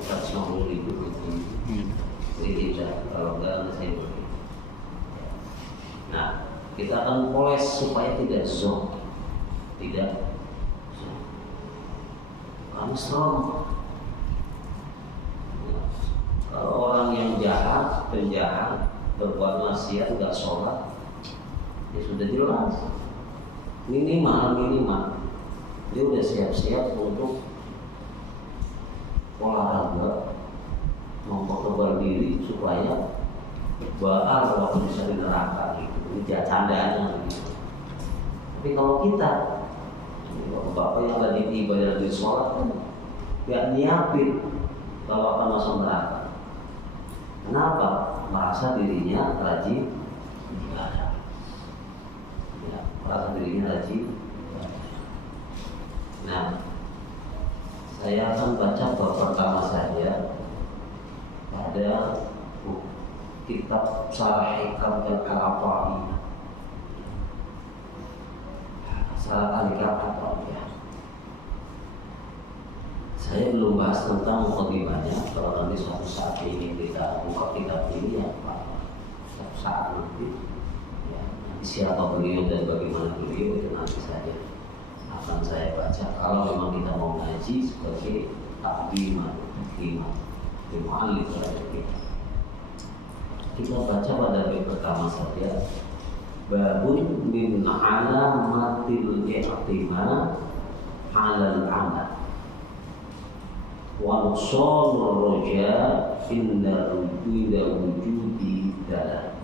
450.000 gitu. Jadi tidak, kalau enggak saya beri. Nah, kita akan poles supaya tidak zonk, tidak zonk. Kamu strong. Kalau orang yang jahat, penjahat, berbuat maksiat, nggak sholat, ya sudah jelas. Minimal dia udah siap-siap untuk olahraga, mempertebal diri supaya bakal waktu bisa di neraka gitu. Ini candaan gitu. Tapi kalau kita, bapak yang lagi ibadah di sholat kan nggak nyiapin kalau akan masuk neraka. Kenapa? Merasa dirinya rajin ibadah. Ya, merasa dirinya rajin. Nah, saya akan baca bab pertama saja pada kitab Syarah Hikam Al-Atha'i. Syarah Al-Atha'i. Saya belum bahas tentang mukadimahnya. Kalau nanti suatu saat ini kita buka kitab ini ya Pak, suatu saat nanti ya, siapa beliau dan bagaimana beliau itu nanti saja akan saya baca. Kalau memang kita mau ngaji sebagai taklimah mu'allif terhadap kita baca pada bab pertama saja. Babun min alamatil i'timad 'alal amal wa nushurur roja inda wujudi dalam.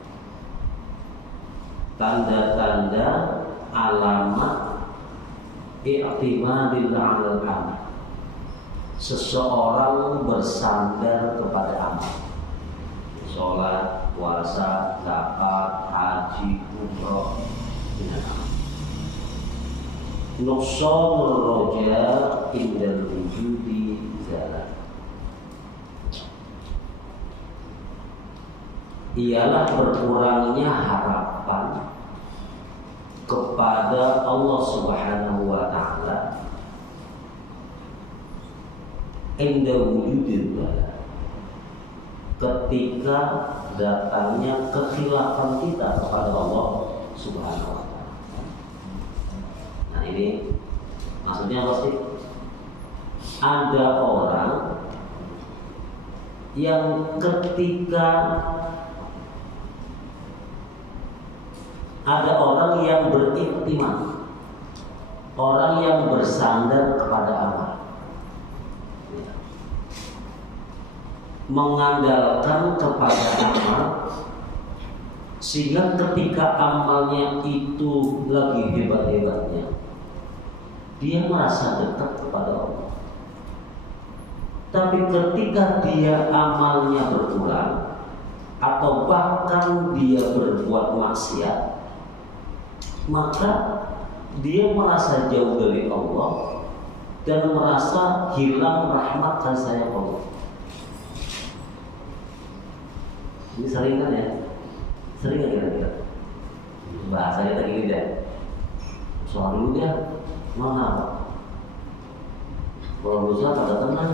Tanda-tanda alamat i'timadil 'alal amal, seseorang bersandar kepada amal, sholat, puasa, zakat, haji, umroh, dengan amal. Nuqsanur roja indal wujudi zalam, ialah berkurangnya harapan kepada Allah Subhanahu wa ta'ala inda wujudil bala, ketika datangnya kekhilafan kita kepada Allah Subhanahu wa ta'ala. Nah, ini maksudnya apa sih? Ada orang yang ketika ada orang yang beriktimad, orang yang bersandar kepada amal, mengandalkan kepada amal, sehingga ketika amalnya itu lagi hebat-hebatnya, dia merasa dekat kepada Allah. Tapi ketika dia amalnya berkurang atau bahkan dia berbuat maksiat, maka dia merasa jauh dari Allah dan merasa hilang rahmat kasih sayang Allah. Ini sering kan ya? Sering kan kira-kira? Bahasanya tadi ini deh. Soal dulu dia, mana? Kalau dosa pada tenang.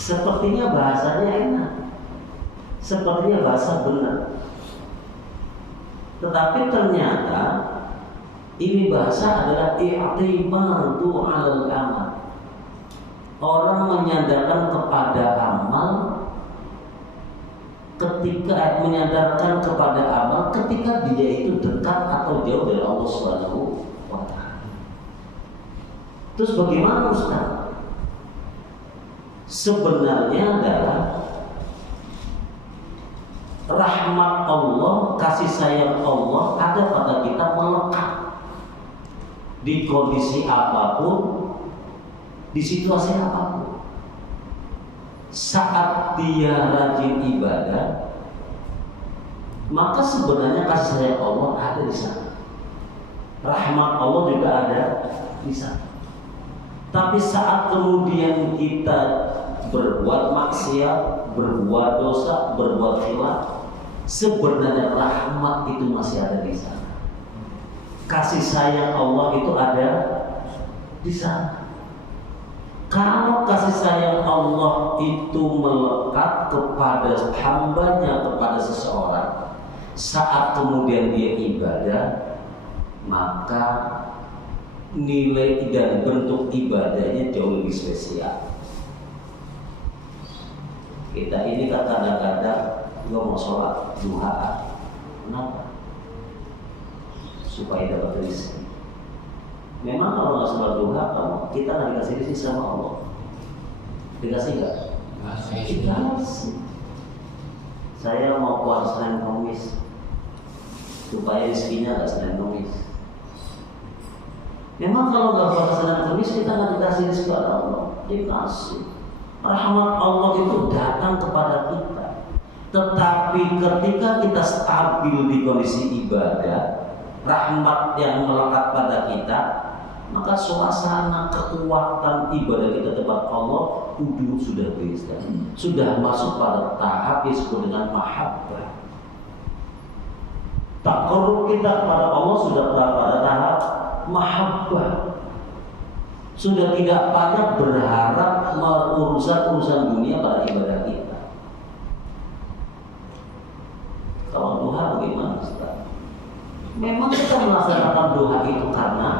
Sepertinya bahasanya enak, sepertinya bahasa benar. Tetapi ternyata ini bahasa adalah i'timadu 'alal amal. Orang menyandarkan kepada amal ketika menyandarkan kepada amal ketika dia itu dekat atau jauh dari Allah Subhanahu wa ta'ala. Terus bagaimana Ustaz? Sebenarnya adalah rahmat Allah, kasih sayang Allah ada pada kita melekat di kondisi apapun, di situasi apapun. Saat dia rajin ibadah, maka sebenarnya kasih sayang Allah ada di sana, rahmat Allah juga ada di sana. Tapi saat kemudian kita berbuat maksiat, berbuat dosa, berbuat khilaf, sebenarnya rahmat itu masih ada di sana. Kasih sayang Allah itu ada di sana. Kalau kasih sayang Allah itu melekat kepada hambanya, kepada seseorang, saat kemudian dia ibadah, maka nilai dan bentuk ibadahnya jauh lebih spesial. Kita ini kan kadang-kadang nggak mau sholat duha. Kenapa? Supaya dapat rezeki. Memang kalau nggak sholat duha, kita nggak dikasih rezeki sama Allah. Dikasih nggak? Dikasih. Saya mau puasa Senin Kamis supaya rezekinya nggak Senin Kamis. Memang kalau nggak puasa Senin Kamis kita nggak dikasih rezeki oleh Allah. Dikasih. Rahmat Allah itu datang kepada kita. Tetapi ketika kita stabil di kondisi ibadah, rahmat yang melekat pada kita, maka suasana kekuatan ibadah kita kepada Allah sudah beda, sudah masuk pada tahap yang disebut dengan mahabbah. Takarrub kita kepada Allah sudah pada tahap mahabbah. Sudah tidak banyak berharap urusan dunia pada ibadah kita. Kalau duha bagaimana Ustaz? Memang kita melaksanakan doa itu karena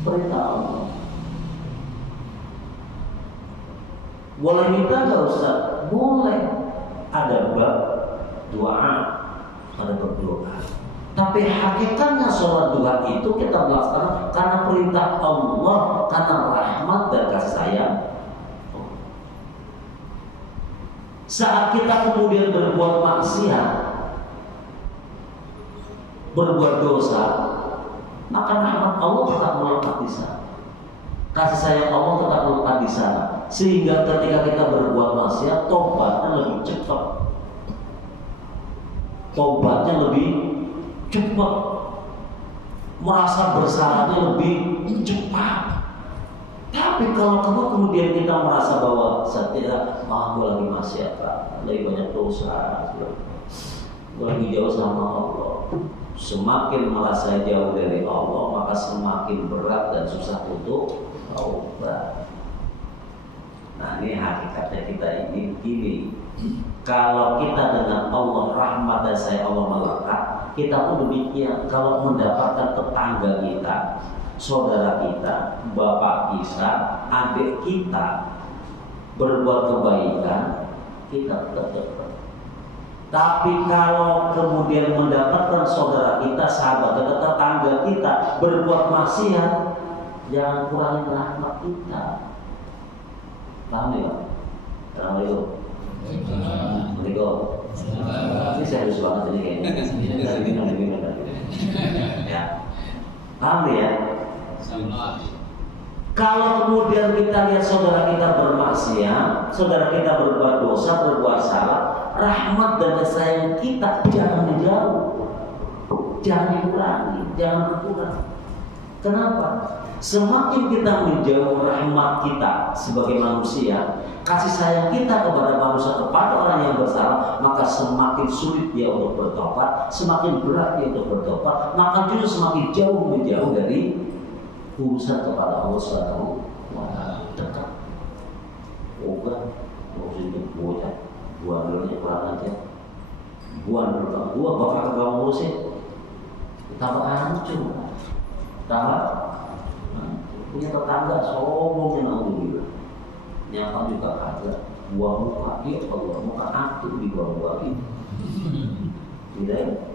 perintah Allah. Boleh minta nggak Ustaz? Boleh. Ada bab doa, ada berdoa. Tapi hakikatnya sholat duha itu kita melaksanakan karena perintah Allah, karena rahmat dan kasih sayang. Saat kita kemudian berbuat maksiat, berbuat dosa, maka rahmat Allah tetap melekat di sana, kasih sayang Allah tetap melekat di sana, sehingga ketika kita berbuat maksiat, tobatnya lebih cepat, merasa bersalahnya lebih cepat. Tapi kalau kemudian kita merasa bahwa setiap gue lagi maksiat, lagi banyak dosa, gue lagi jauh sama Allah, semakin merasa jauh dari Allah, maka semakin berat dan susah untuk taubat. Nah, ini hakikatnya kita ini begini. Kalau kita dengan Allah, rahmat dan sayang Allah melekat, kita pun demikian. Kalau mendapatkan tetangga kita, saudara kita, bapak kita, adik kita berbuat kebaikan, kita tetap. Tapi kalau kemudian mendapatkan saudara kita, sahabat kita, tetangga kita berbuat maksiat, jangan kurangi rahmat kita. Paham ya? Assalamualaikum. Ini serius banget ini kayaknya. Ya. Paham ya? Kalau kemudian kita lihat saudara kita bermaksiat, saudara kita berbuat dosa, berbuat salah, rahmat dan kasih sayang kita jangan dijauh, jangan dikurangi, jangan berkurang. Kenapa? Semakin kita menjauh rahmat kita sebagai manusia, kasih sayang kita kepada manusia, kepada orang yang bersalah, maka semakin sulit dia untuk bertobat, semakin berat dia untuk bertobat, maka justru semakin jauh menjauh dari urusan kepada Allah Subhanahu wa Ta'ala. Dekat. Oga, mau sini bocah, buang dulu kurang aja, buang dulu, gua bakal kagak ngurusin, tambah hancur, tambah punya tetangga sombongnya alhamdulillah, nyapa juga kagak, buang muka dia, buang muka aktif di buang-buangin, tidak,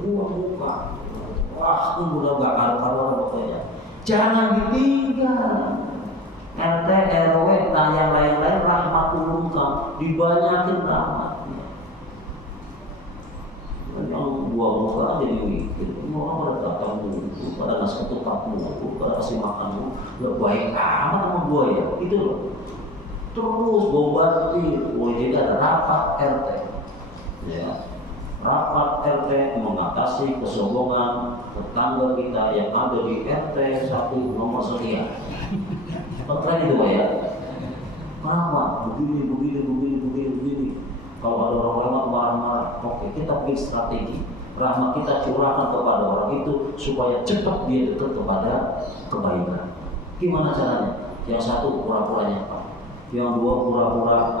buang muka, wah udah gak karu-karuan pokoknya. Jangan ditinggal. RT, RW, yang lain-lain rahmat ulungkan, dibanyakin rahmatnya. Yang buang muka jadi mikir, orang pada datang dulu, pada nasi ketupat dulu, pada kasih makan dulu, baik amat sama gua ya, itu loh. Terus gua bantu, jadi ada rapat RT, ya. Rapat RT mengatasi kesombongan tetangga kita yang ada di RT 1 nomor sekian. Keren itu ya. Kenapa? Begini. Kalau ada orang lewat marah-marah, oke, kita bikin strategi. Rahmat kita curahkan kepada orang itu supaya cepat dia dekat kepada kebaikan. Gimana caranya? Yang satu pura-pura nyapa, yang dua pura-pura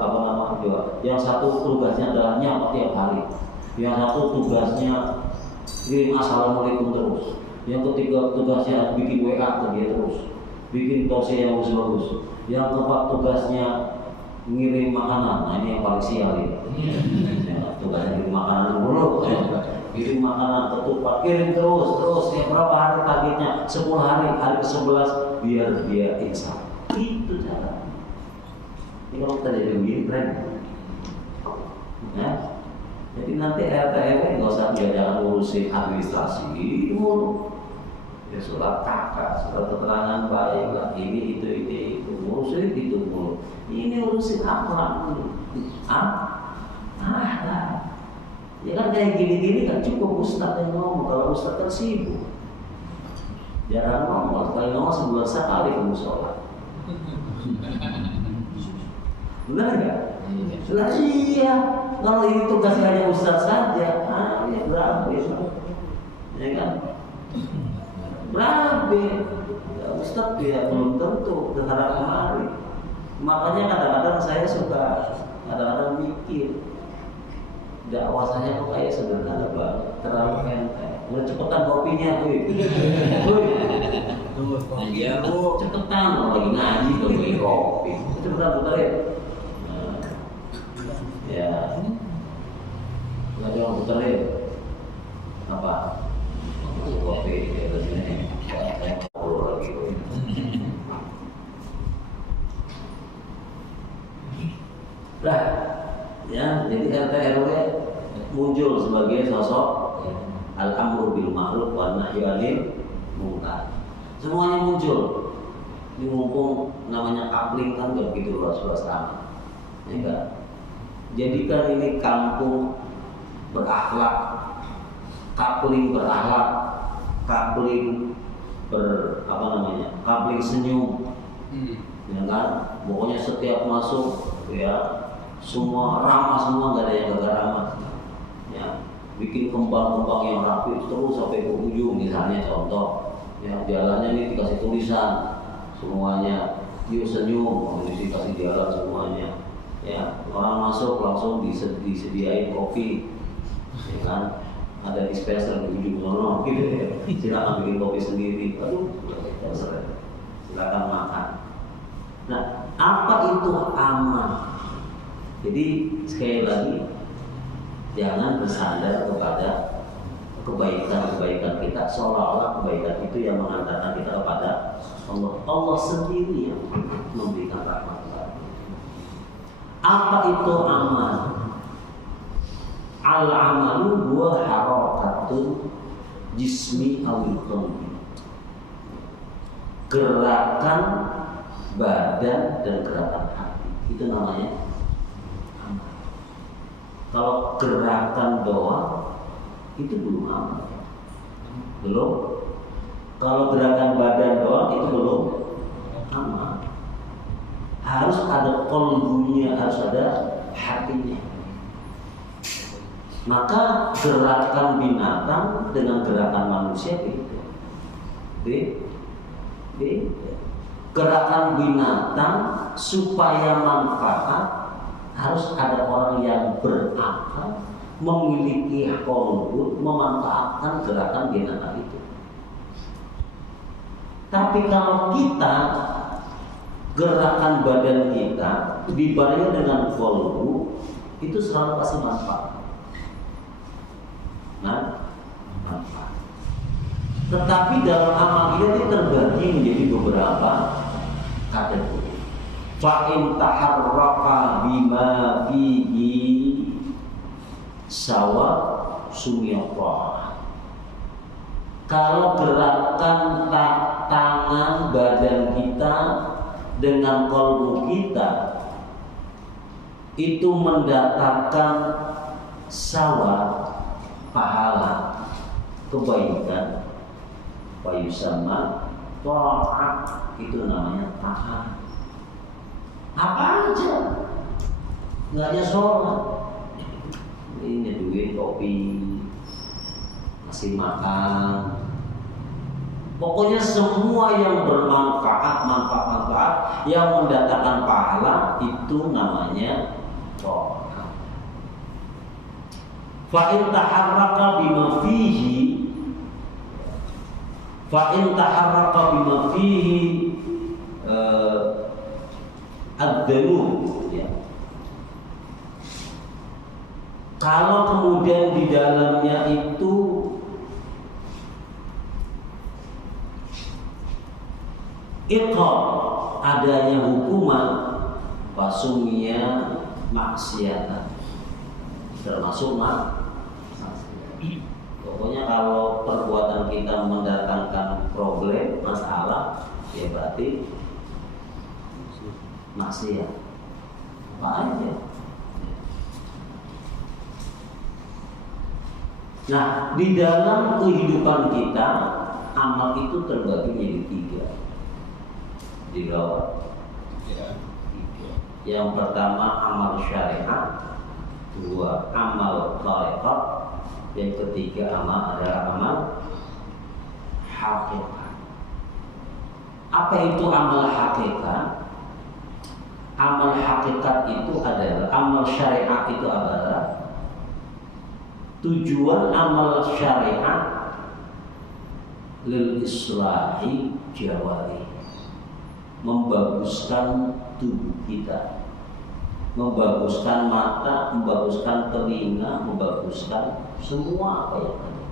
yang satu tugasnya adalah nyapa tiap hari, yang satu tugasnya kirim assalamualaikum terus, yang ketiga tugasnya bikin WA ke dia terus, bikin tausiah yang bagus-bagus, yang keempat tugasnya ngirim makanan. Nah ini yang paling sial ya. Tugasnya kirim makanan dulu, kirim makanan ketupat, kirim terus ya, berapa hari targetnya? 10 hari, hari ke-11 biar dia insaf. Itu cara. Ini kalau kita jadi begini keren. Ya. Jadi nanti RT RW nggak usah jangan ngurusin administrasi mulu. Ya surat kakak, surat keterangan baik lah, ini itu ngurusin itu mulu. Ini urusin apa? Ya kan kayak gini-gini kan cukup ustadz yang ngomong. Kalau ustadz kan sibuk, jarang ngomong. Kalau ngomong sebulan sekali ke musola. Benar nggak? Lah iya. Kalau ini tugasnya hanya ustadz saja, ya berapa ya kan? Berapa? Ya, ustadz ya belum tentu terhadap kemari. Makanya kadang-kadang saya suka mikir. Dakwah saya kok kayak sederhana banget, terlalu enteng. Udah cepetan kopinya, Iya bu, cepetan lagi ngaji udah beli kopi. Cepetan puterin. Ya, nggak jangan puterin. Apa? Kopi ya di sini. Lagi. Nah, ya, jadi RT RW muncul sebagai sosok al-amru bil ma'ruf wa nahyi 'anil munkar. Semuanya muncul. Ini mumpung namanya kapling kan gak begitu luas-luas amat. Ya enggak? Jadikan ini kampung berakhlak, kapling berakhlak, kapling kapling senyum. Ya kan? Pokoknya setiap masuk ya semua ramah, semua nggak ada yang gagal ramah. Ya, bikin kembang-kembang yang rapi terus sampai ke ujung. Misalnya contoh, ya jalannya ini dikasih tulisan semuanya, yuk senyum, dikasih jalan semuanya. Ya, orang masuk langsung disediain kopi, ya kan? Ada dispenser di ujung sana, gitu ya. Silakan bikin kopi sendiri. Aduh, silakan makan. Nah, apa itu aman? Jadi sekali lagi jangan bersandar kepada kebaikan kita seolah-olah kebaikan itu yang mengantarkan kita kepada Allah. Allah sendiri yang memberikan rahmat. Apa itu amal? Al-amalu huwa harakatun jismi awil qalbi. Gerakan badan dan gerakan hati. Itu namanya. Kalau gerakan doang itu belum amal. Belum. Kalau gerakan badan doang itu belum amal. Harus ada qalbunya, harus ada hatinya. Maka gerakan binatang dengan gerakan manusia beda. Gerakan binatang supaya manfaat harus ada orang yang berakal, memiliki qalbu, memanfaatkan gerakan binatang itu. Tapi kalau kita gerakan badan kita dibarengi dengan qalbu, itu selalu pasti manfaat. Manfaat. Tetapi dalam amal ini terbagi menjadi beberapa kategori. Fa'in taharraka bima fihi sawa sumiyatah. Kalau gerakan tangan badan kita dengan qalbu kita itu mendatangkan sawa, pahala, kebaikan, payusama ta'at, itu namanya taat. Apa aja, nggak hanya sholat, ini nyeduhin kopi, kasih makan, Pokoknya semua yang bermanfaat, manfaat yang mendatangkan pahala itu namanya ta'ah. Fa in taharraka bima fihi ad-dzunub, ya. Kalau kemudian di dalamnya itu iqab, adanya hukuman, pasumia maksiatan, termasuk maksiat. Pokoknya kalau perbuatan kita mendatangkan problem, masalah, ya berarti maksiat. Apa aja. Nah, di dalam kehidupan kita, amal itu terbagi menjadi 3. Di bawah. Yang pertama amal syariat, 2 amal thariqat, yang ketiga adalah amal hakikat. Apa itu amal hakikat? Amal hakikat itu adalah, amal syariat itu adalah tujuan amal syariat lil islahi jawari, membaguskan tubuh kita, membaguskan mata, membaguskan telinga, membaguskan semua apa yang ada.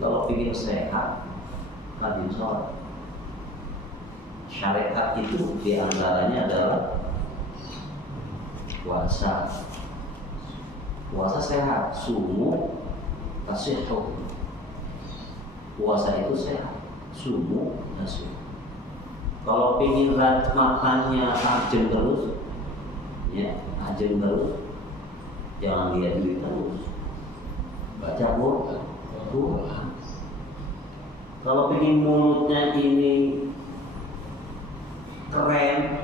Kalau ingin sehat, rajin sholat. Syariat itu diantaranya adalah puasa. Puasa sehat, sumu tasihhu. Puasa itu sehat, sumu tasihhu. Kalau ingin matanya ajem terus, ya ajem terus, jangan lihat duit terus, baca Quran. Kalau ingin mulutnya ini keren,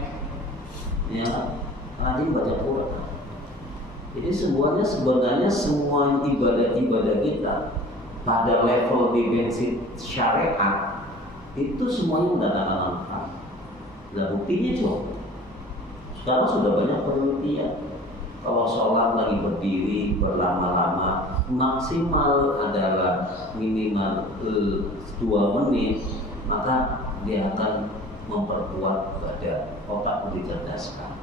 ya rajin baca Quran. Jadi sebenarnya semua ibadah kita pada level dimensi syariat itu semuanya mendatangkan manfaat. Nah buktinya coba. Sekarang sudah banyak penelitian. Kalau sholat lagi berdiri berlama-lama, maksimal adalah minimal 2 menit, maka dia akan memperkuat badan, otak dicerdaskan.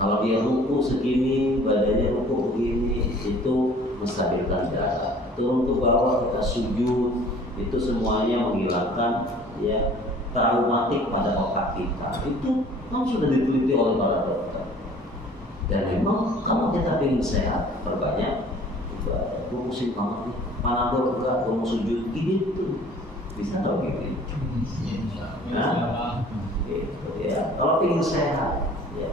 Kalau dia ruku segini, badannya ruku begini, itu menstabilkan darah. Turun ke bawah kita sujud, itu semuanya menghilangkan ya traumatik pada otak kita. Itu memang sudah diteliti oleh para dokter. Dan memang kalau kita ingin sehat, perbanyak ibadah. Gue pusing banget nih, panadol enggak, gue mau sujud gitu. Bisa tau gitu? Nah, gitu ya. Kalau ingin sehat, ya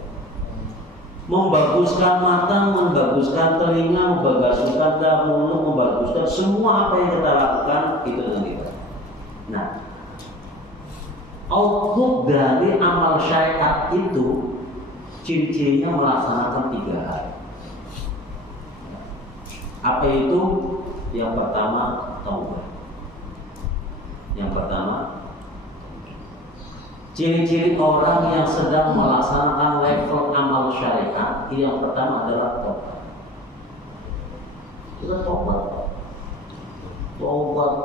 membaguskan mata, membaguskan telinga, membaguskan mulut, membaguskan semua apa yang kita lakukan itu dengan ibadah. Nah, output dari amal syariat itu ciri-cirinya melaksanakan 3 hal. Apa itu? Yang pertama taubat. Yang pertama, ciri-ciri orang yang sedang melaksanakan level amal syariat, yang pertama adalah taubat. Kita taubat. Tobat,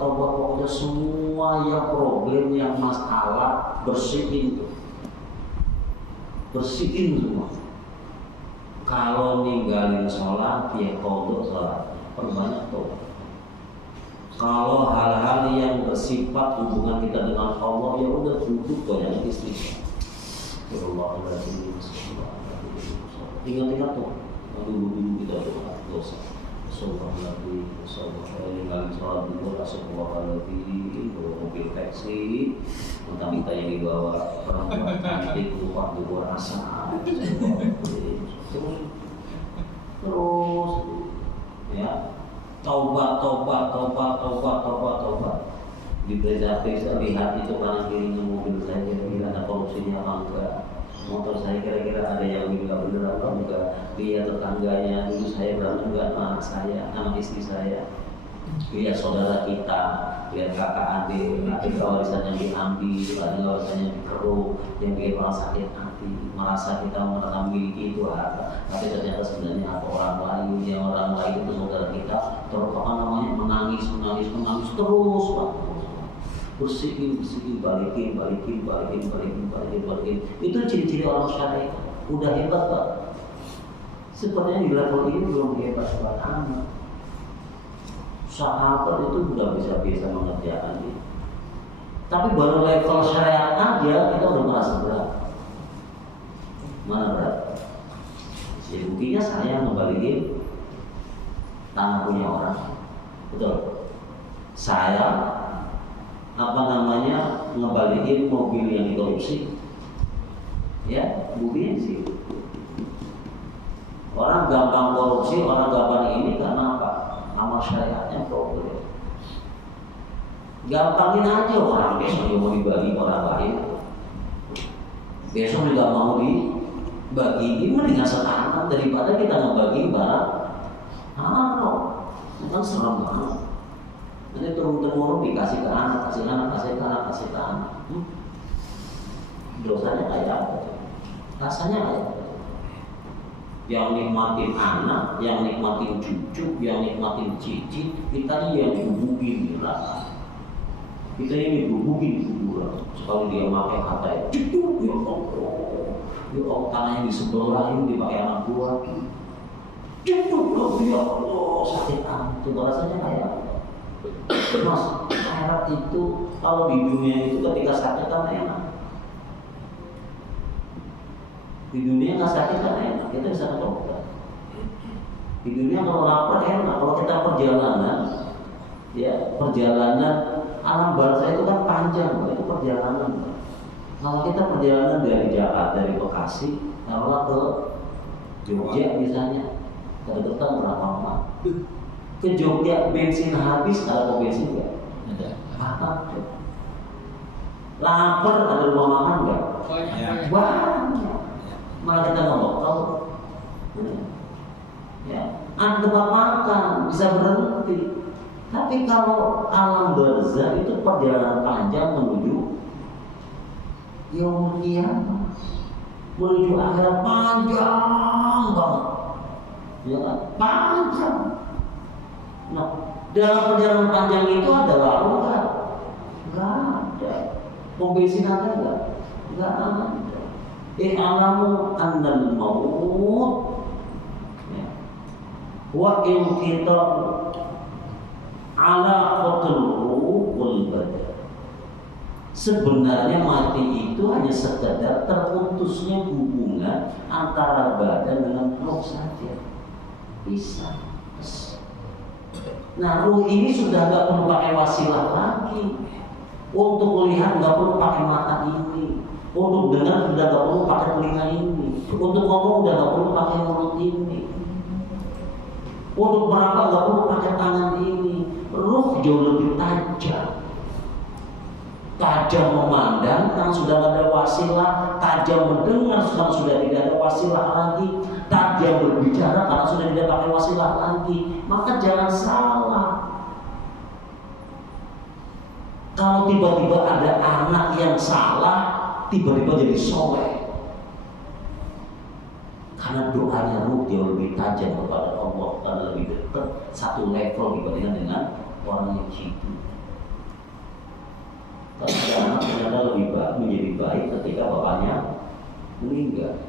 pokoknya semua yang problem, yang masalah bersihin semua. Kalau ninggalin sholat, ya kodok sholat, perbanyak tobat. Kalau hal-hal yang bersifat hubungan kita dengan Allah, ya udah duduk banyak istighfar. Ingat-ingat tuh, dulu kita dosa. Subhanallah, ninggalin sholat dulu, astagfirullahaladzim, bawa mobil taksi, minta yang dibawa perempuan cantik, lupa dibawa rasa, terus, ya, taubat. Di periksa lihat itu kanan kirinya mobil saya kira-kira ada korupsinya apa enggak, motor saya kira-kira ada yang nggak bener apa enggak, lihat tetangganya dulu saya berantem enggak sama anak saya, sama istri saya, lihat saudara kita, lihat kakak adik, ada warisan yang diambil, ada warisan yang dikeruk, yang bikin orang sakit hati, merasa kita memiliki itu harta, tapi ternyata sebenarnya apa orang lain, yang orang lain itu saudara kita, terus menangis terus, Pak. Bersihin, balikin. Itu ciri-ciri orang syariah. Udah hebat, Pak. Sebenarnya di level ini belum hebat buat anak. Sahabat itu sudah bisa mengerjakannya. Tapi baru level syariat aja kita udah merasa berat. Mana berat? Jadi buktinya saya ngebalikin tanah punya orang. Betul. Saya ngebalikin mobil yang dikorupsi. Ya, buktinya sih. Orang gampang korupsi, orang gampang ini karena apa? Amal syariatnya problem. Gampangin aja orang besok dia mau dibagi orang lain. Besok juga mau dibagi, mendingan sekarang daripada kita ngebagi barang. Itu kan serem banget. Nanti turun-temurun dikasih ke anak, kasih ke anak. Dosanya kayak apa? Rasanya kayak apa? Yang nikmatin anak, yang nikmatin cucu, yang nikmatin cicit, kita ini yang dibubuhin rasa. Kita ini dibubuhin kuburan. Sekali dia pakai kata itu, ya Allah, tangannya di sebelah ini dipakai anak buah. Ya Allah, sakit hati. Itu rasanya kayak Mas, akhirat itu kalau di dunia itu ketika sakit kan enak. Di dunia nggak sakit kan enak, kita bisa ke dokter. Di dunia kalau lapar enak, kalau kita perjalanan alam bangsa itu kan panjang, itu perjalanan. Kalau kita perjalanan dari Jakarta, dari Bekasi, taruhlah ke Jogja misalnya, kedekatan berapa lama? Ke Jogja bensin habis, ada bensin nggak? Ada. Lapar, ada rumah makan nggak? Banyak. Malah kita ngomong tahu, ya, ada tempat makan bisa berhenti. Tapi kalau alam barzah itu perjalanan panjang menuju yaumul qiyamah, menuju akhirat panjang banget, ya kan? Panjang. Nah, dalam perjalanan panjang itu ada warung nggak? Nggak ada. Pom bensin ada nggak? Nggak ada. Alamu annal maut wa in kita ala qatlul badan. Sebenarnya mati itu hanya sekedar terputusnya hubungan antara badan dengan roh saja. Bisa. Nah, ruh ini sudah nggak perlu pakai wasilah lagi. Untuk melihat nggak perlu pakai mata ini. Untuk dengar sudah nggak perlu pakai telinga ini. Untuk ngomong sudah nggak perlu pakai mulut ini. Untuk meraba nggak perlu pakai tangan ini. Ruh jauh lebih tajam. Tajam memandang karena sudah tidak ada wasilah. Tajam mendengar karena sudah tidak ada wasilah lagi. Tajam berbicara karena sudah tidak pakai wasilah lagi. Maka jangan salah. Kalau tiba-tiba ada anak yang salah, tiba-tiba jadi soleh. Karena doanya ruh jauh lebih tajam kepada Allah, karena lebih dekat satu level dibandingkan dengan orang yang hidup. Tapi anak ternyata lebih baik, menjadi baik ketika bapaknya meninggal.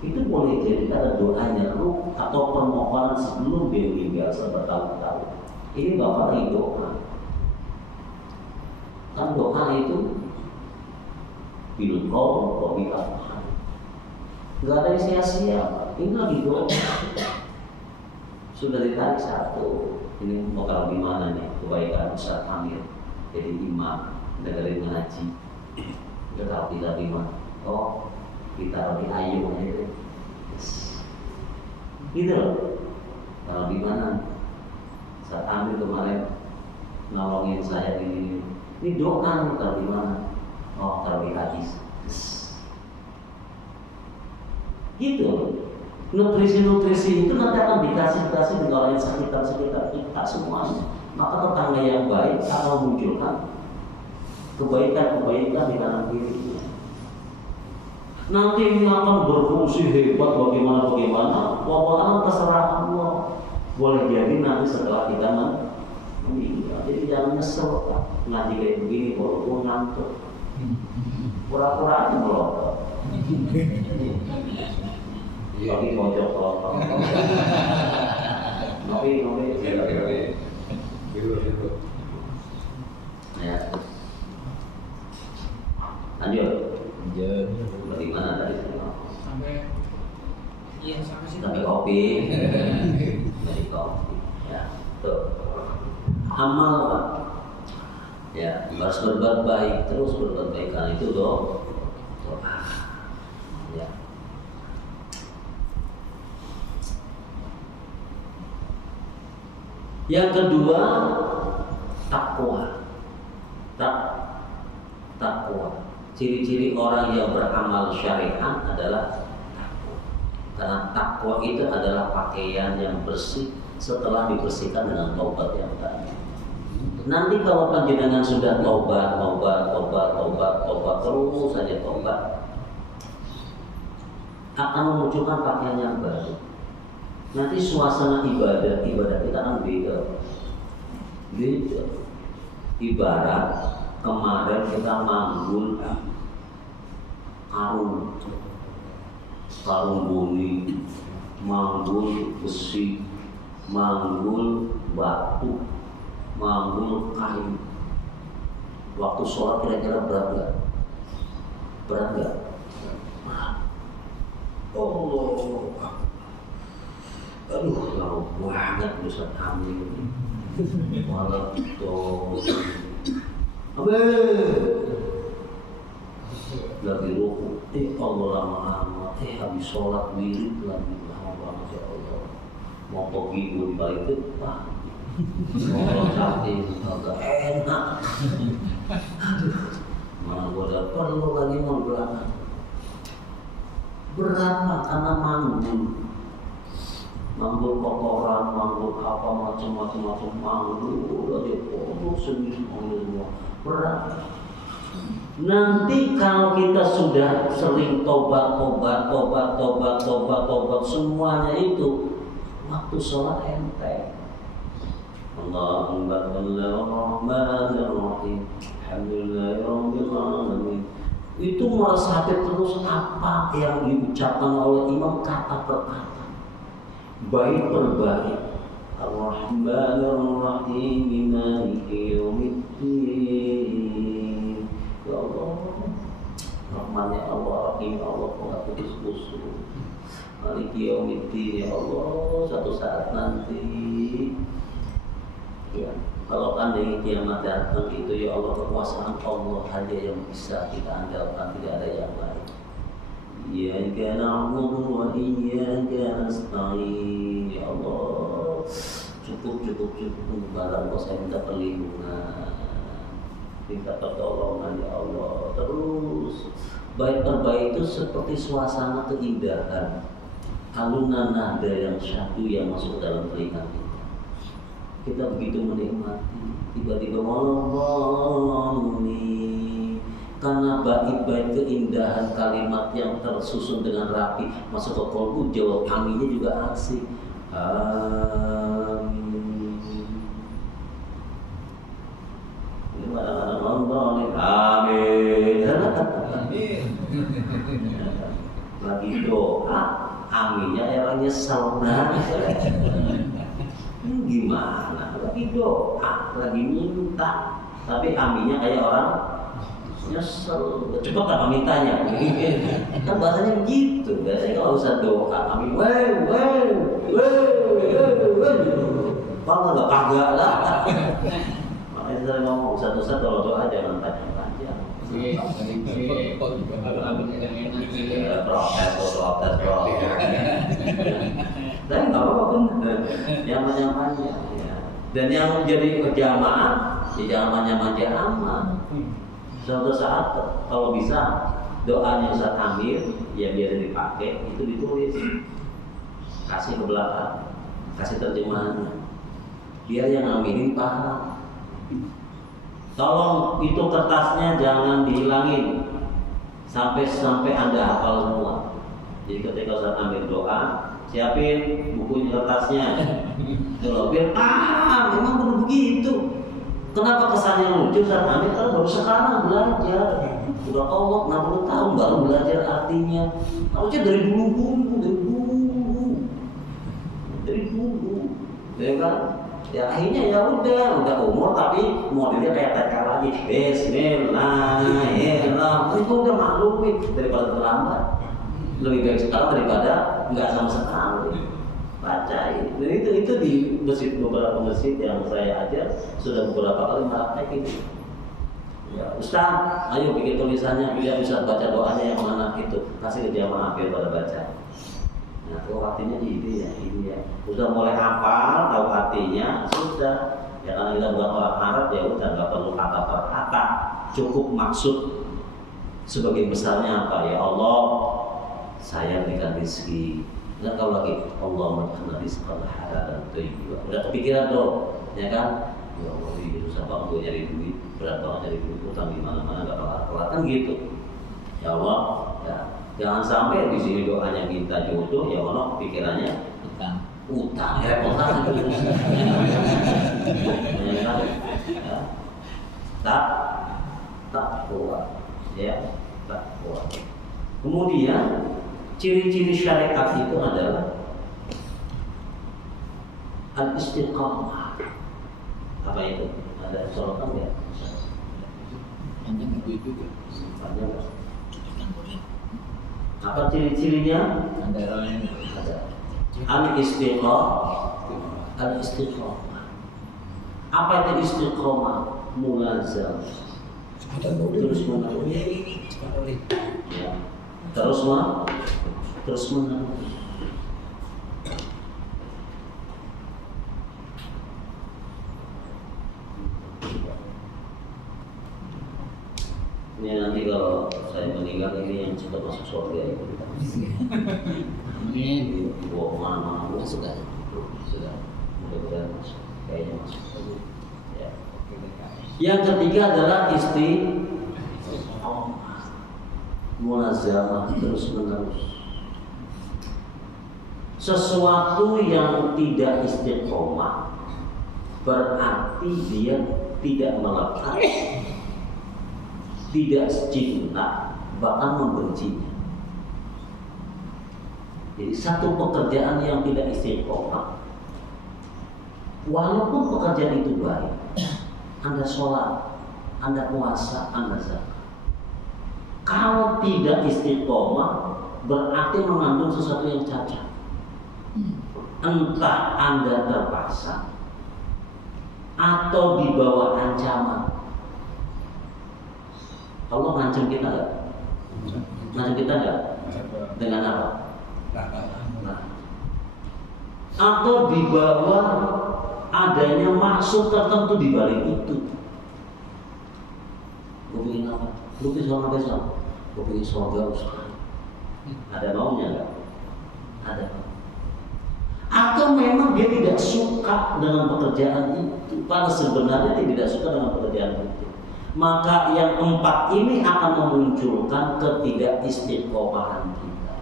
Itu boleh jadi ada doanya ruh atau permohonan sebelum dia meninggal bertahun-tahun. Ini bapak lagi doa. Kan doa itu bilqaul wa bil afham. Enggak ada yang sia-sia. Ini lagi doa. Sudah ditarik satu. Ini mau kalau gimana nih kebaikan Ustaz Amir jadi imam, dengerin ngaji. Udah tahu kita di mana? Oh, kita di Ayu itu. Gitu loh. Kalau di mana? Ustaz Amir kemarin nolongin saya di ini doa nih kalau di mana? Oh, kalau di hadis. Gitu. Nutrisi-nutrisi itu nanti akan dikasih dengan orang yang sekitar kita semuanya. Maka tetangga yang baik akan memunculkan kebaikan-kebaikan di dalam dirinya. Nanti ini akan berfungsi hebat bagaimana. Pokoknya terserah Allah. Boleh jadi nanti setelah kita meninggal. Jadi jangan nyesel Pak. Ngaji kayak begini walaupun ngantuk. Pura-pura aja melotot. Lagi pojok kelompok. Ngopi. Ya. Lanjut. Dari mana tadi? Sampai kopi. Dari kopi. Ya, tuh. Amal Pak. Ya, harus berbuat baik terus berbuat baik kan itu doa. Ya. Yang kedua, takwa. Takwa. Ciri-ciri orang yang beramal syariat adalah takwa. Karena takwa itu adalah pakaian yang bersih setelah dibersihkan dengan taubat yang tadi. Nanti kalau panjenengan sudah taubat terus saja taubat, akan memunculkan pakaian yang baru. Nanti suasana ibadah kita akan beda. Ibarat kemarin kita manggul karung buni, manggul besi, manggul batu, manggul kayu. Waktu sholat kira-kira berat nggak? Berat nggak? Allah. Aduh, jauh banget Ustaz Amir ini. Malah itu lagi ruku, Allah lama-lama, habis sholat wirid lagi lama banget ya Allah. Mau pergi gue balik depan, mau cantik agak enak. Mana gue udah perlu lagi mau belakang. Berapa karena manggul kotoran, manggul apa macam-macam manggul aja kodok sendiri semua berat. Nanti kalau kita sudah sering tobat semuanya itu waktu sholat enteng. Allahumma Bismillahirrahmanirrahim. Alhamdulillahirrahmanirrahim. Itu meresapi terus apa yang diucapkan oleh imam kata per kata. Baik berbaik. Ar-Rahmanir-Rahim Maliki Yaumiddin. Ya Allah, Rahmannya Allah, Rahim Allah, enggak putus-putus. Maliki Yaumiddin, ya Allah, satu saat nanti. Ya, kalau pandai kiamat datang itu ya Allah, kekuasaan Allah saja yang bisa kita andalkan, tidak ada yang lain. Iyyaka na'budu wa iyyaka nasta'in. Ya Allah, cukup kepada Allah saya minta perlindungan, minta pertolongan ya Allah. Terus baik terbaik itu seperti suasana keindahan, alunan nada yang syahdu yang masuk dalam telinga kita. Kita begitu menikmati, tiba-tiba karena bait-bait keindahan kalimat yang tersusun dengan rapi masuk ke kolbu, jawab aminnya juga asik. Amin. Ini kadang-kadang nonton, amin. Lagi doa, aminnya orangnya nyesel. Gimana? Lagi doa, lagi minta, tapi aminnya kayak orang nyesel. Cepat apa mintanya? Kan bahasanya begitu. Biasanya kalau usah doa, amin, nggak kagak lah. Makanya saya ngomong Ustaz kalau doa jangan panjang-panjang. Protes. Tapi nggak apa-apa benar. Yang panjang-panjang. Dan yang jadi jamaah, jangan manja-manja amat. Suatu saat kalau bisa doanya Ustaz Amir yang biasa dipakai itu ditulis. kasih ke belakang, kasih terjemahannya, biar yang ngambilin paham. Tolong itu kertasnya jangan dihilangin sampai Anda hafal semua. Jadi ketika Ustaz ambil doa, siapin bukunya, kertasnya. Kalau biar memang perlu begitu. Kenapa kesannya lucu Ustaz ambil? Karena baru sekarang belajar. Udah Allah 60 tahun baru belajar artinya. Harusnya dari dulu, ya kan? Ya akhirnya ya udah umur tapi modelnya kayak TK lagi. Bismillahirrahmanirrahim. Itu udah maklumin daripada terlambat. Lebih baik sekarang daripada nggak sama sekali. Bacain. Dan itu di masjid, beberapa masjid yang saya ajar sudah beberapa kali praktek itu. Ya Ustaz, ayo bikin tulisannya biar bisa baca doanya yang mana itu, kasih ke jamaah biar pada baca. Nah, itu artinya ini ya. Udah mulai hafal, tahu artinya, sudah. Ya karena kita bukan orang Arab ya udah nggak perlu kata per kata, cukup maksud sebagai besarnya apa ya Allah, saya berikan rezeki. Nggak tahu lagi Allah mengenal rizqan halalan thayyiban. Udah kepikiran tuh, ya kan? Ya Allah, ini susah banget gue nyari duit, berat banget nyari duit, utang di mana-mana nggak kelar-kelar kan gitu. Ya Allah, ya. Jangan sampai di sini doanya minta jodoh, ya Allah pikirannya utang ya utang gitu. Tak kuat, ya tak kuat. Kemudian ciri-ciri syariat itu adalah al-istiqamah. Apa itu? Ada sorotan ya? Panjang itu juga. Panjang. Apa ciri-cirinya? Ada. Al-istiqamah. Apa itu istiqamah? Mulazam. Terus menerus. Ya. Terus menerus. Ini nanti kalau saya meninggal ini yang cepat masuk surga itu. Amin. Bawa kemana-mana Sudah. Mudah-mudahan masuk. Kayaknya masuk. Ya. Yang ketiga adalah istiqamah, mulazamah, terus menerus. Sesuatu yang tidak istiqamah berarti dia tidak melekat, tidak cinta, bahkan membencinya. Jadi satu pekerjaan yang tidak istiqomah, walaupun pekerjaan itu baik, Anda sholat, Anda puasa, Anda zakat, kalau tidak istiqomah berarti mengandung sesuatu yang cacat. Entah Anda terpaksa atau di bawah ancaman. Allah ngancam kita nggak? Ngancam kita nggak? Dengan apa? Nah. Atau di bawah adanya maksud tertentu di balik itu. Gue pengen apa? Lu pengen surga besok? Gue pengen surga Ustaz. Ada maunya nggak? Ada. Atau memang dia tidak suka dengan pekerjaan itu, padahal sebenarnya dia tidak suka dengan pekerjaan itu. Maka yang empat ini akan memunculkan ketidakistiqomahan kita.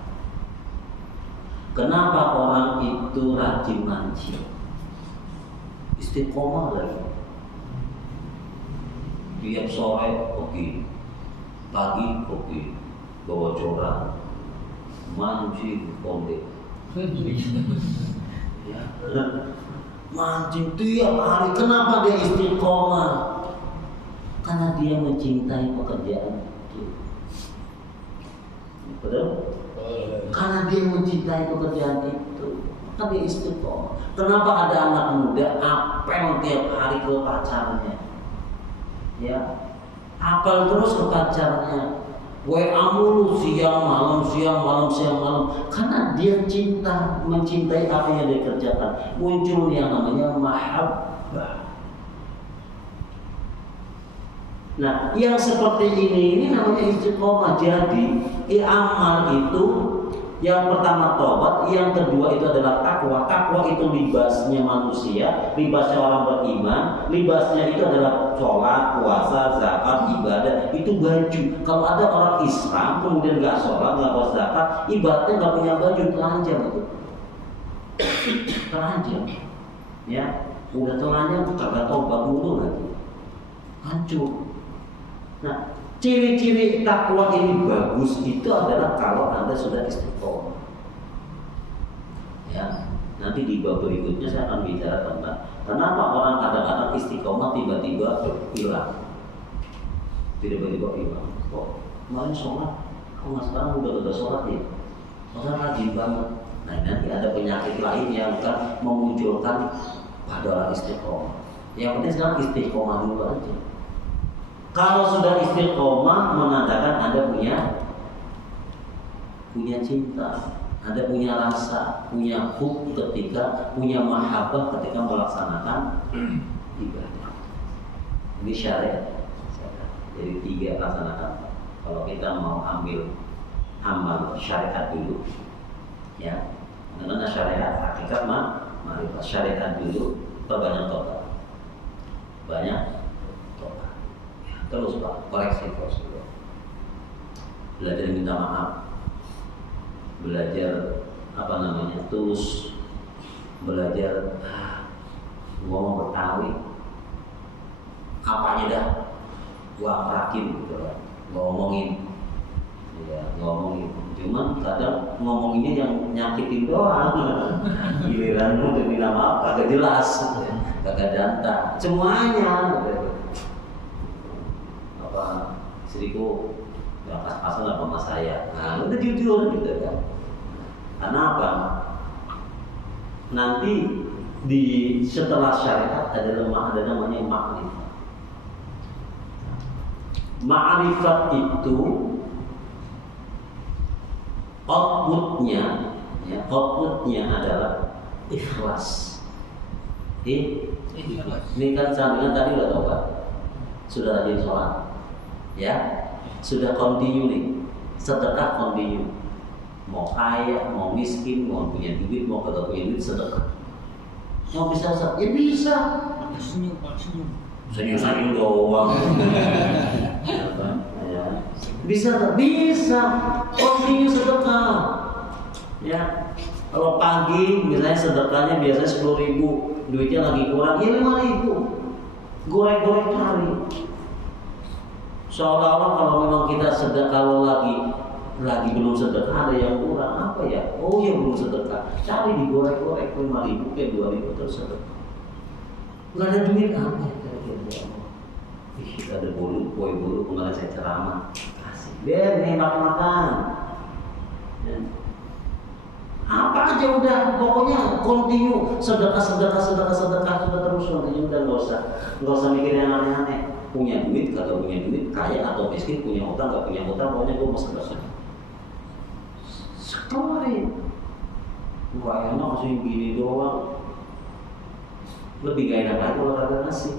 Kenapa orang itu rajin mancing? Istiqomah lagi. Tiap sore pergi, pagi pergi, bawa corak, mancing kondek. Ya. Mancing tiap hari. Kenapa dia istiqomah? Karena dia mencintai pekerjaan itu. Betul? Karena dia mencintai pekerjaan itu, maka dia istiqomah. Kenapa ada anak muda apel tiap hari ke pacarnya? Ya, apel terus ke pacarnya. WA mulu siang malam. Karena dia mencintai apa yang dia kerjakan. Muncul yang namanya mahabbah. Nah, yang seperti ini namanya istiqomah. Jadi, amal itu Yang pertama tobat, yang kedua itu adalah takwa. Takwa itu libasnya manusia, libasnya orang beriman, libasnya itu adalah sholat, puasa, zakat, ibadah. Itu baju. Kalau ada orang Islam kemudian nggak sholat, nggak puasa, zakat, ibaratnya nggak punya baju, telanjang itu. Telanjang, ya. Udah telanjang, kagak tobat dulu lagi, hancur. Nah, ciri-ciri takwa ini bagus itu adalah kalau Anda sudah istiqomah. Ya, nanti di bab berikutnya saya akan bicara tentang kenapa orang kadang-kadang istiqomah tiba-tiba hilang. Tiba-tiba hilang. Kok kemarin sholat, kok nggak sekarang udah sholat ya? Orang rajin banget. Nah, nanti ada penyakit lain yang akan memunculkan pada orang istiqomah. Yang penting sekarang istiqomah dulu aja. Kalau sudah istiqomah menandakan Anda punya cinta, Anda punya rasa, punya hub ketika, punya mahabbah ketika melaksanakan ibadah. Ini syariat. Jadi 3 laksanakan. Kalau kita mau ambil amal syariat dulu, ya, karena syariat hakikat ma'rifat. Syariat dulu, perbanyak tobat, banyak. Terus Pak, koreksi terus dulu. Belajar minta maaf, belajar tulus, belajar ngomong Betawi, apanya dah, gua akrakin gitu kan, ngomongin, ya ngomongin. Cuman kadang ngomonginnya yang nyakitin doang, giliran udah minta maaf kagak jelas, kagak danta, semuanya. Istriku yang pas-pasan lah sama saya. Nah, udah jujur gitu kan. Karena apa? Nanti setelah syariat ada namanya ma'rifat. Ma'rifat itu outputnya adalah ikhlas. Ini kan sambungan tadi udah tobat, sudah rajin sholat. Ya, sudah continue nih, sedekah continue. Mau kaya, mau miskin, mau punya duit, mau kagak punya duit, sedekah. Mau bisa, ya bisa. Senyum doang. Ya. Bisa, continue sedekah. Ya, kalau pagi misalnya sedekahnya biasanya 10.000, duitnya lagi kurang, ya 5.000. Goreng-goreng cari. Seolah-olah kalau memang kita kalau lagi belum sedekah ada yang kurang apa ya? Oh ya belum sedekah, cari digoreng-goreng 5.000 ke 2.000 terus sedekah. Nggak ada duit apa ya kira-kira? Ada kue bolu kemarin saya ceramah, kasih biar nih makan. Apa aja udah pokoknya continue sedekah sudah terus continue dan nggak usah mikir yang aneh-aneh. Punya duit, kagak punya duit, kaya atau miskin, punya utang, gak punya utang, pokoknya gue mau sedekah. Sekali, gak enak kasih gini doang. Lebih gak enak lagi kalau kagak ngasih.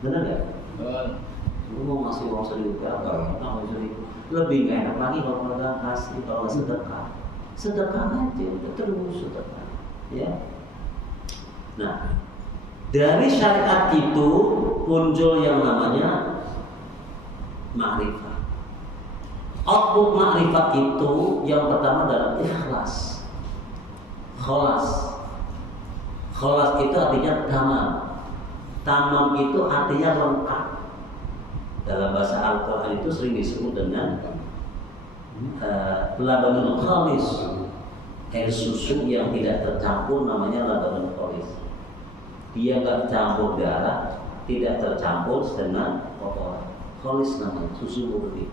Bener gak? Gue mau ngasih uang 1.000, gak enak ngasih 1.000. Lebih gak enak lagi kalau kagak ngasih, kalau sedekah. Sedekah aja, udah terus sedekah. Ya. Nah, dari syariat itu muncul yang namanya ma'rifat. Output ma'rifat itu yang pertama adalah ikhlas. Kholas itu artinya tamam. Tamam itu artinya lengkap. Dalam bahasa Al-Quran itu sering disebut dengan labanul khalis, air susu yang tidak tercampur namanya labanul khalis. Dia nggak campur darah, tidak tercampur dengan kotoran. Kholis namanya, susu murni.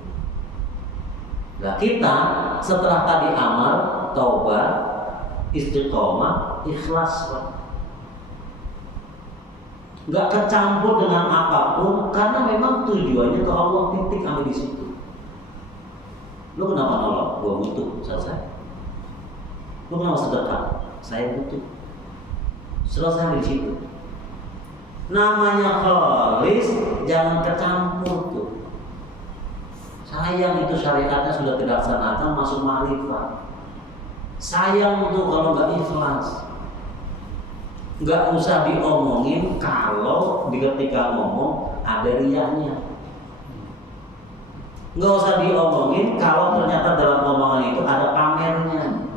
Nah kita setelah tadi amal, taubat, istiqomah, ikhlas, Pak. Nggak kecampur dengan apapun karena memang tujuannya ke Allah, titik sampai di situ. Lu kenapa nolak? Gua butuh, selesai. Lu kenapa sedekah? Saya butuh. Selesai di situ. Namanya khalis, jangan kecampur tuh. Sayang itu syariatnya sudah dilaksanakan masuk ma'rifat. Sayang tuh kalau nggak ikhlas. Nggak usah diomongin kalau ketika ngomong ada riyanya. Nggak usah diomongin kalau ternyata dalam omongan itu ada pamernya.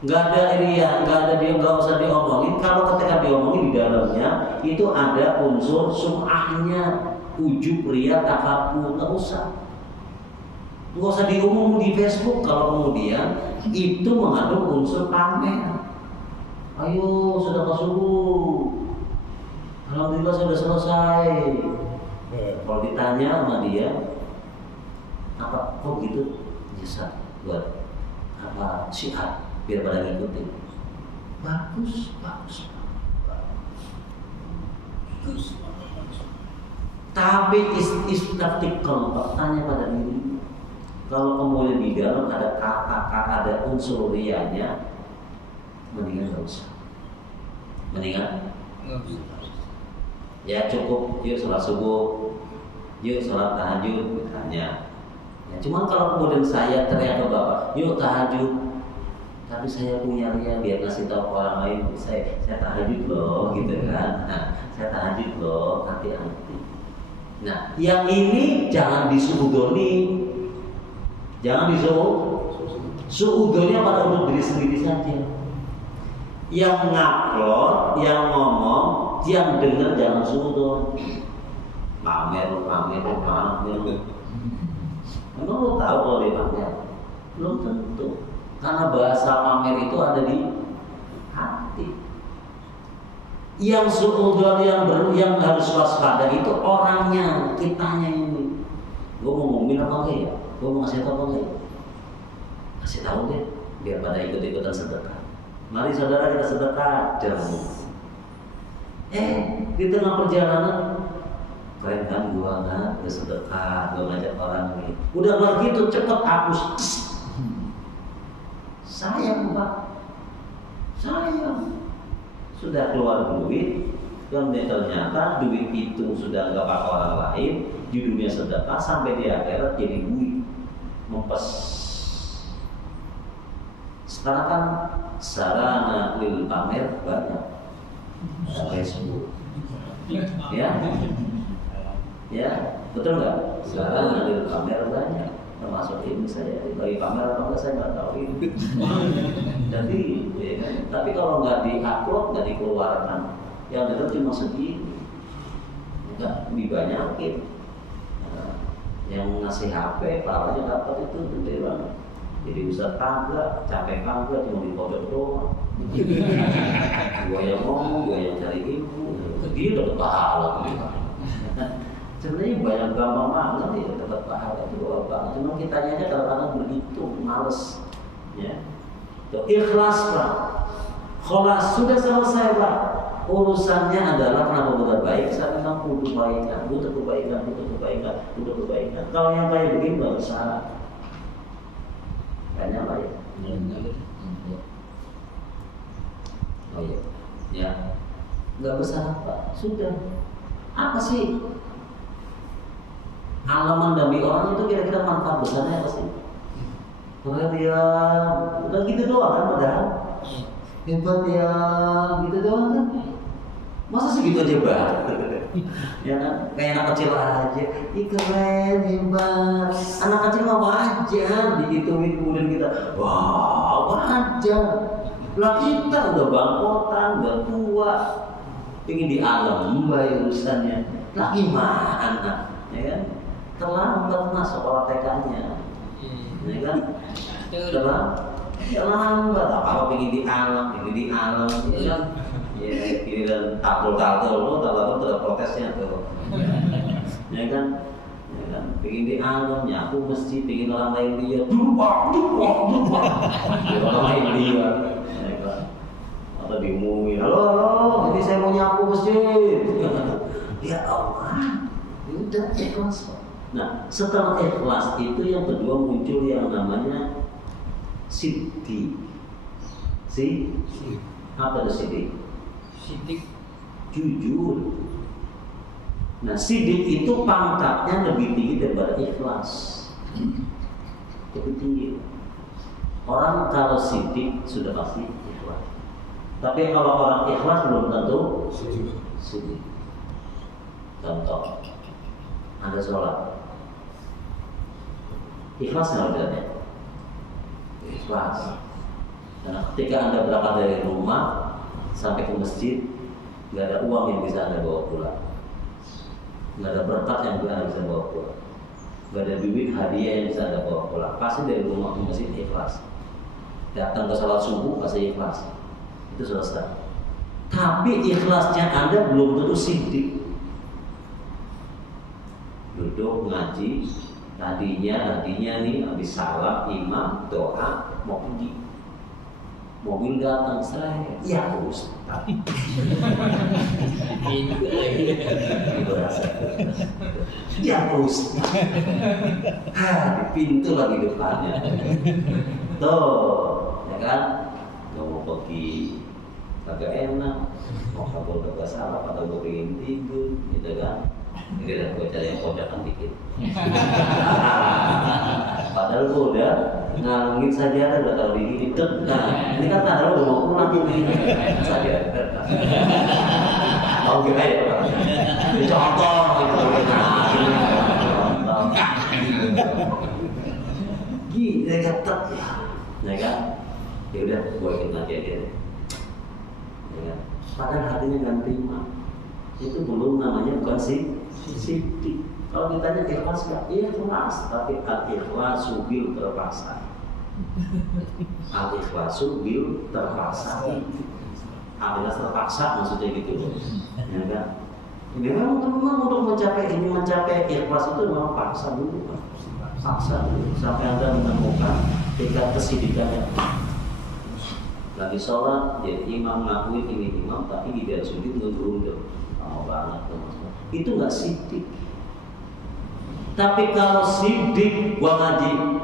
Nggak ada riya, nggak usah diomongin kalau ketika diomongin di dalamnya itu ada unsur sum'ahnya, ujub, riya, takabur. Nggak usah diumum di Facebook kalau kemudian itu mengandung unsur pamer. Ayo sudah subuh, alhamdulillah sudah selesai. Kalau ditanya sama dia, apa kok gitu? Jasa buat apa syiar biar pada ngikutin. Bagus. Tapi istiftikal, tanya pada diri. Kalau kemudian di dalam ada kata-kata, ada unsur riyanya, mendingan nggak usah. Ya cukup, yuk sholat subuh, yuk sholat tahajud, misalnya. Ya, cuman kalau kemudian saya teriak ke bapak, yuk tahajud, tapi saya punya riya biar ngasih tahu orang lain, saya tahajud loh, gitu kan? Nah, saya tahajud loh, hati-hati. Nah, yang ini jangan disuudoni, jangan suudonnya pada untuk diri sendiri saja. Yang ngupload, yang ngomong, yang dengar jangan suudon. Pamer. Emang lo tahu kalau dia pamer? Belum tentu. Karena bahasa pamer itu ada di hati. Yang suudon, yang harus waspada itu orangnya, kitanya ini. Gue mau ngomongin apa enggak ya? Gue mau ngasih tahu apa enggak ya? Kasih tahu deh, biar pada ikut-ikutan sedekah. Mari saudara kita sedekah, jangan. Di tengah perjalanan, keren kan gua udah sedekah, gua ngajak orang nih. Udah begitu cepet hapus. Sayang Pak, sayang. Sudah keluar duit, dan ternyata duit itu sudah nggak pakai orang lain, di dunia sedekah sampai di akhirat jadi duit mempes. Sekarang kan sarana lil pamer banyak, Facebook, ya betul nggak? Sarana lil pamer banyak, termasuk ini saya bagi pamer apa enggak saya nggak tahu ini. Jadi, ya kan? Tapi kalau nggak diupload, nggak dikeluarkan, yang dengar cuma segini, nggak dibanyakin. Nah, yang ngasih HP, parahnya dapat itu gede banget. Jadi Ustaz kagak, capek kagak, cuma di pojok doang. Gua yang ngomong, gua yang cari ilmu, dia dapat pahala. Sebenarnya banyak gampang banget ya dapat pahala itu banget. Cuma kitanya aja kadang-kadang berhitung, males. Ya, tuh, ikhlas Pak. Kholas sudah selesai Pak. Urusannya adalah kenapa benar baik. Saya memang butuh kebaikan. Kalau yang kayak begini nggak usah. Banyak lah ya. Oh iya, ya, nggak besar Pak. Sudah. Apa sih halaman dami orang itu kira-kira manfaat besarnya apa sih? Padahal dia udah gitu doang kan, padahal hebat ya, gitu doang kan. Masa segitu aja Pak? Ya kan, kayak anak kecil aja. Ih keren, hebat. Anak kecil mah wajar digituin, kemudian kita wah wajar. Lah kita udah bangkotan, udah tua, ingin dialam urusannya. Lah gimana? Ya kan? Terlambat mas sekolah TK-nya. Ya kan? Terlambat. Apa ingin dialam, ya kan? Ya, giliran takul-takul, takul ada protesnya tuh. Ya kan? Pengen dianggap, nyapu masjid, pengen orang lain lihat, dua. Orang lain lihat, ya kan? Atau diumumin, halo, ini saya mau nyapu masjid. Ya Allah, udah ikhlas. Nah, setelah ikhlas itu yang kedua muncul yang namanya siddiq. Apa itu siddiq? Sidik. Jujur. Nah, sidik itu pangkatnya lebih tinggi daripada ikhlas. Lebih tinggi. Orang kalau sidik sudah pasti ikhlas. Tapi kalau orang ikhlas belum tentu sidik. Contoh, Anda sholat, ikhlas nggak bedanya? Ikhlas. Karena ketika Anda berangkat dari rumah sampai ke masjid, nggak ada uang yang bisa Anda bawa pulang, nggak ada berkat yang Anda bisa bawa pulang, nggak ada duit hadiah yang bisa Anda bawa pulang. Pasti dari rumah ke masjid ikhlas. Datang ke salat subuh pasti ikhlas. Itu selesai. Tapi ikhlasnya Anda belum tentu sidik. Duduk ngaji, tadinya nih habis salam imam doa mau pergi, mobil datang saya, ya Ustaz. Ya Ustaz. Di pintu lagi depannya. Tuh, ya kan? Gak mau pergi, kagak enak, mau kabur kagak salah, atau gue pengen tidur, gitu kan? Jadi gue cari yang kodakan dikit. Padahal gue udah ngalungin saja, udah taruh di gini. Nah, ini kan taruh udah mau pulang saja. Mau kira ya, contoh gitu. Gini ketat, ya kan? Ya udah, gue ikut nanti aja deh. Ya kan? Padahal hatinya nggak terima. Itu belum namanya bukan sidik. Kalau ditanya ikhlas nggak? Ikhlas, tapi al-ikhlasu bil terpaksa. Al-ikhlasu bil terpaksa. Al-ikhlas terpaksa maksudnya gitu, ya kan? Ini memang teman untuk mencapai ikhlas itu memang paksa dulu, paksa dulu sampai Anda menemukan tingkat kesidikannya. Lagi sholat, jadi imam ngakuin ini imam, tapi di dalam sujud ngegerundel. Lama banget tuh. Itu nggak sidik. Tapi kalau sidik, gua ngaji,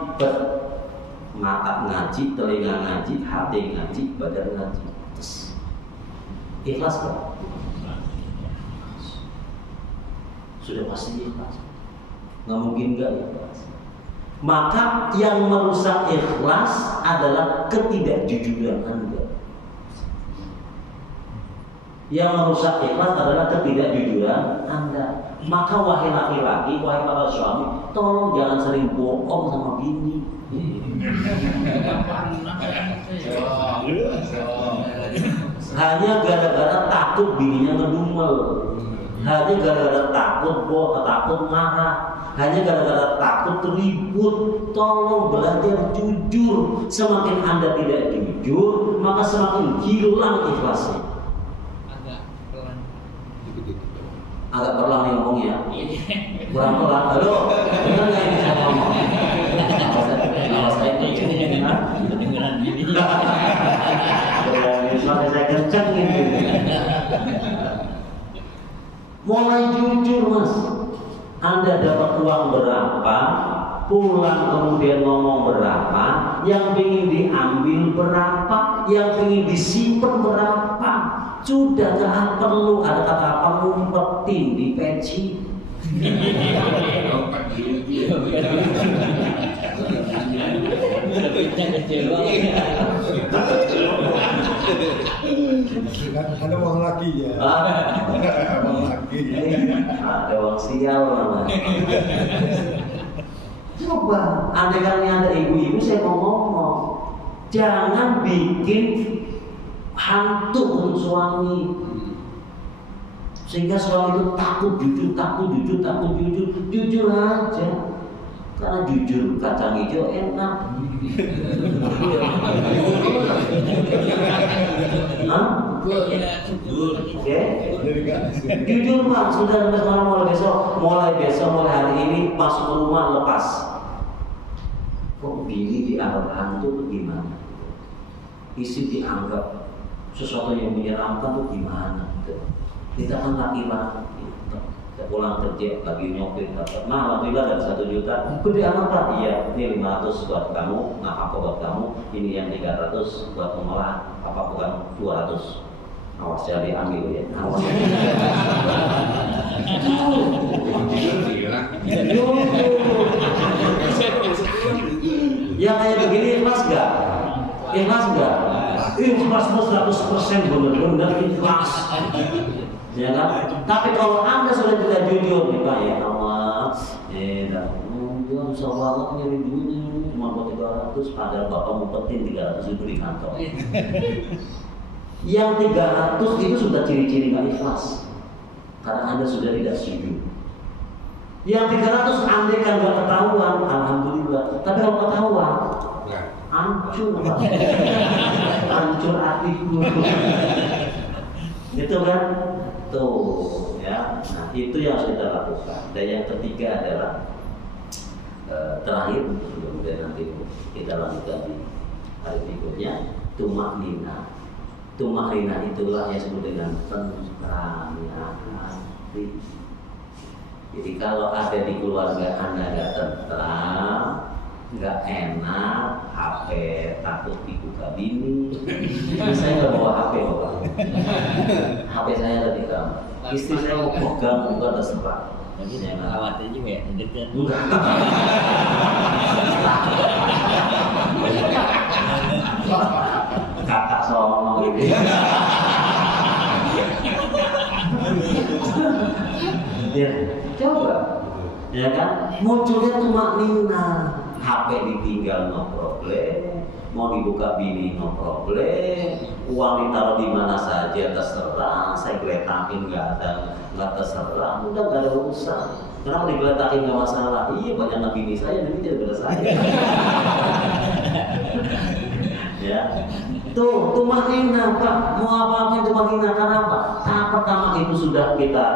mata ngaji, telinga ngaji, hati ngaji, badan ngaji, ikhlas kan? Sudah pasti ikhlas. Nggak mungkin nggak ikhlas. Maka yang merusak ikhlas adalah ketidakjujuran Anda. Yang merusak ikhlas adalah ketidakjujuran Anda. Maka wahai laki-laki, wahai para suami, tolong jangan sering bohong sama bini. Hanya gara-gara takut bininya ngedumel, hanya gara-gara takut marah, hanya gara-gara takut ribut. Tolong belajar jujur. Semakin Anda tidak jujur, maka semakin hilang ikhlasnya. Agak perlahan nih ngomongnya, kurang pelan. Halo, dengar nggak ini saya ngomong? Kalau saya kedengeran ini, soalnya saya kenceng ini. Mulai jujur mas. Anda dapat uang berapa, pulang kemudian ngomong berapa, yang ingin diambil berapa, yang ingin disimpan berapa. Sudah gak perlu ada kata apa ngumpetin di peci. Ada uang lagi ya. Uang lagi. Ada uang sial mana. Coba, andai kan ada ibu-ibu saya mau ngomong, jangan bikin hantu untuk suami, sehingga suami itu takut jujur, jujur aja, karena jujur kacang hijau enak. Jujur mas, sudah sampai sekarang mulai besok, mulai hari ini masuk ke rumah lepas. Kok bini dianggap hantu tuh gimana? Istri dianggap sesuatu yang menyeramkan tuh gimana? Kita kan laki-laki, kita pulang kerja lagi nyopir dapat, alhamdulillah dapat 1 juta, gede amat pak, iya, ini 500 buat kamu, apa buat kamu, ini yang 300 buat mengolah, apa bukan 200, Awas jadi ambil ya. Awas. Ya kayak begini ikhlas gak? Ikhlas gak? Ikhlas 100% benar-benar ikhlas. Ya kan? Tapi kalau Anda sudah tidak jujur nih Pak ya Allah, dia susah banget nyari duitnya cuma buat 300, padahal Bapak ngumpetin 300 itu di kantor. Yang 300 itu sudah ciri-ciri nggak ikhlas, karena Anda sudah tidak setuju. Yang 300 andai kan nggak ketahuan, alhamdulillah. Tapi kalau ketahuan, hancur, hancur hatiku. Gitu kan? Tuh, ya. Nah itu yang harus kita lakukan. Dan yang ketiga adalah terakhir, kemudian nanti kita lanjutkan di hari berikutnya, tumak nina. Tumak nina itulah yang disebut dengan tenteramnya hati. Jadi kalau ada di keluarga Anda nggak tentram, nggak enak, HP takut dibuka bini. Saya nggak bawa HP Bapak. HP saya ada di kamar. Istri saya mau pegang buka terserah. Tapi saya khawatir juga ya, deket. Enggak. Kakak sono gitu. Ya, coba. Ya kan? Munculnya tumak nina. HP ditinggal no problem, mau dibuka bini no problem, uang ditaruh di mana saja terserah, saya geletakin nggak terserah, udah nggak ada urusan. Kenapa digeletakin nggak masalah? Iya banyak nabi bini saya, duitnya daripada saya. Ya, tuh tumanina Pak, mau apa-apa tumanina kenapa? Tahap pertama itu sudah kita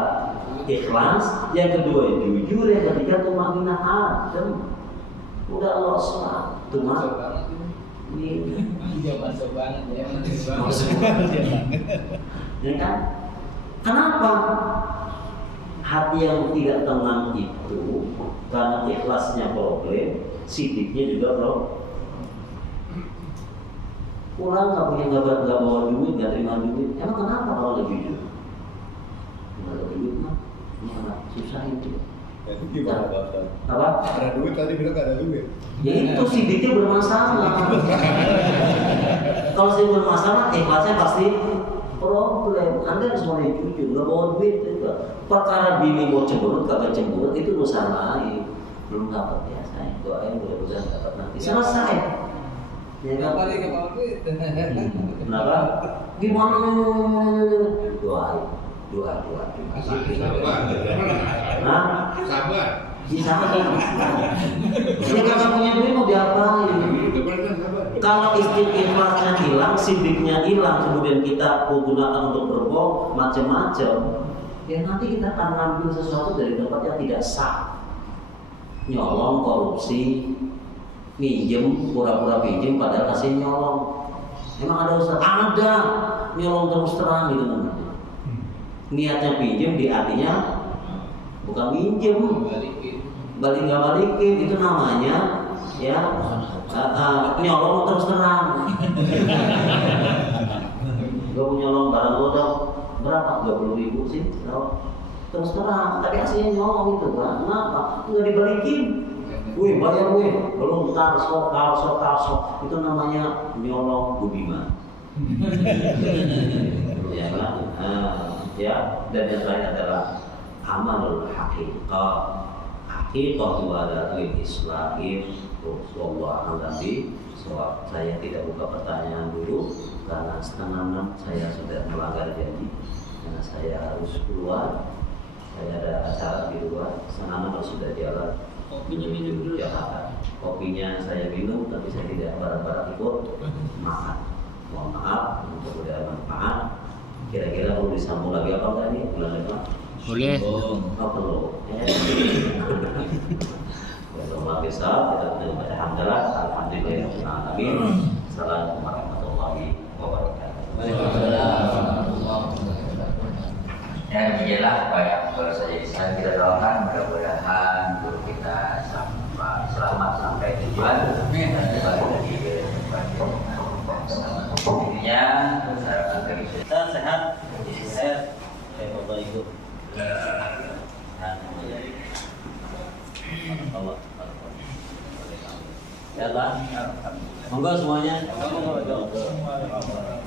ikhlas, yang kedua jujur, yang ketiga tumanina adem. Udah los lah, tuh mah. Ini masuk banget ya. Ya kan? Kenapa? Hati yang tidak tenang itu karena ikhlasnya problem, sidiknya juga problem. Pulang nggak punya nggak bawa duit, nggak terima duit. Emang kenapa kalau nggak jujur? Nggak ada duit mah, susah itu. Itu gimana Bapak? Apa? Ada duit tadi bilang gak ada duit. Ya itu sidiknya bermasalah. Kalau sidiknya bermasalah, ikhlasnya pasti problem. Anda harus mulai jujur, nggak bawa duit itu. Perkara bini mau cemberut, kagak cemberut itu urusan lain. Belum dapat ya saya doain mudah-mudahan dapat nanti. Selesai. Ya kan? Balik ke duit. Kenapa? Gimana? Doain. Doa. Nah, Sabar. bisa. Dia kalau punya duit mau diapain? Kalau ikhlasnya hilang, sidiknya hilang, kemudian kita gunakan untuk berbohong macam-macam, ya nanti kita akan ngambil sesuatu dari tempat yang tidak sah. Nyolong, korupsi, minjem, pura-pura pinjem padahal kasih nyolong. Emang ada usaha? Ada. Nyolong terus terang gitu namanya. Niatnya pinjem di artinya bukan minjem, balikin itu namanya ya nyolong terus terang. Gue mau nyolong barang lo dong berapa? 20.000 sih terus terang, tapi aslinya nyolong itu kan? Kenapa? Nggak dibalikin. Wih bayar wih, belum tarso itu namanya nyolong budiman. Ya kan? Ya, dan yang lain adalah amalul haqiqah. Haqiqah itu adalah islahim. Wallahu a'lam. Saya tidak buka pertanyaan dulu karena 5:30 saya sudah melanggar janji karena saya harus keluar. Saya ada acara di luar. 5:30 harus sudah jalan menuju Jakarta. Kopinya saya minum, tapi saya tidak bareng-bareng ikut. Mohon maaf, mudah-mudahan manfaat. Kira-kira perlu disambung lagi apa enggak nih bulan depan? Boleh. Oh perlu. Kalau bisa kita berdoa alhamdulillah, alhamdulillah. Assalamualaikum warahmatullahi wabarakatuh. Ya demikianlah apa yang baru saja bisa kita doakan, mudah-mudahan guru kita selamat sampai tujuan dan kembali lagi ke tempat yang intinya sehat Monggo semuanya. Monggo.